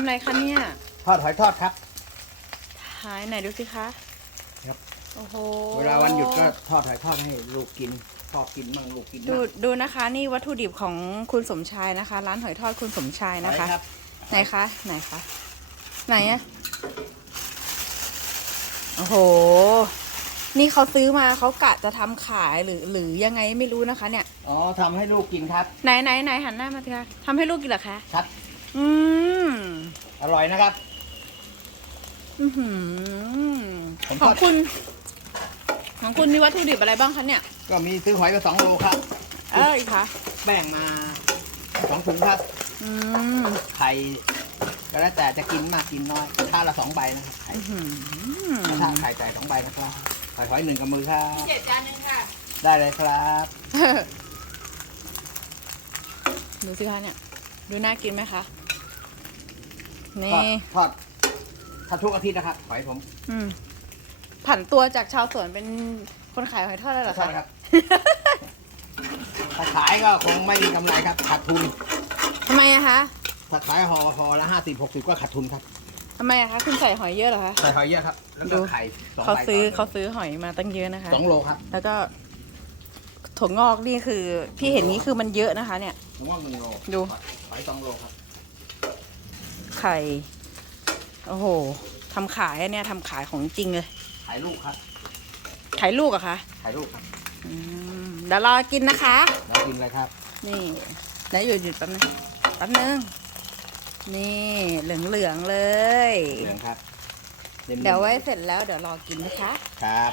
ำอะไรคะเนี่ย ทอดหอยทอดครับ หายไหนดูสิคะครับ โอ้โหเวลาวันหยุดก็ทอดหอยทอดให้ลูกกินพ่อกินมั่งลูกกินดูมั่งดูนะคะนี่วัตถุดิบของคุณสมชายนะคะ ร้านหอยทอดคุณสมชายนะคะไปรับไหนคะ ไหนคะ ไหนอะโอ้โห นี่เขาซื้อมาเขากะจะทำขายหรือหรือยังไงไม่รู้นะคะ เนี่ย อ๋อทำให้ลูกกินครับ ไหนไหนไหนหันหน้ามาสิคะทำให้ลูกกินเหรอคะ ครับ อืมอ ร่อยนะครับ อื้อหือผมของทอดคุณ ของคุณมีวัตถุดิบอะไรบ้างคะเนี่ยก็มีซื้อหอยมาสองโลครับ เอออีกคะแป้งมาสองถุงครับ อืมไข่ก็แล้วแต่จะกินมากกินน้อยถ้าละสองใบนะครับไข่อื้อหือถ้าไข่ใส่สองใบนะครับไข่หอยหนึ่งกับมือครับเจ็ดจานนึงค่ะได้เลยครับดูสิคะเนี่ย ดูน่ากินไหมคะ ทอดนี่ทอดทอดทุกอาทิตย์นะครับหอยผมอืม ผันตัวจากชาวสวนเป็นคนขายหอยทอดเลยเหรอทอคะดครับ ถ้าขายก็คงไม่มีกำไรครับขาดทุน ทำไมอะคะถ้าขายห่อห่อละห้าสิบหกสิบก็ขาดทุนครับทำไมอะคะ คุณใส่หอยเยอะเหรอคะ ใส่หอยเยอะครับ แล้วดูก็ไข่สองเขาใบซื้อต่เขาซื้อหอยมาตั้งเยอะนะคะ สองโลครับแล้วก็ถั่วงอกนี่คือ พี่เห็นนี้คือมันเยอะนะคะ เนี่ย ผมว่าหนึ่งโลดู หอยสองโลครับ ไข่ โอ้โหทำขายอันเนี้ยทำขายของจริงเลย ขายลูกครับ ขายลูกเหรอะคะขายลูกครับอืมเดี๋ยวรอกินนะคะ แล้วกินเลยครับ นี่แล้วหยุดหยุดแป๊บนึงแป๊บนึง นี่เหลืองเหลืองๆเลย เหลืองครับเดี๋ยวไว้เสร็จแล้วเดี๋ยวรอกินนะคะ ครับ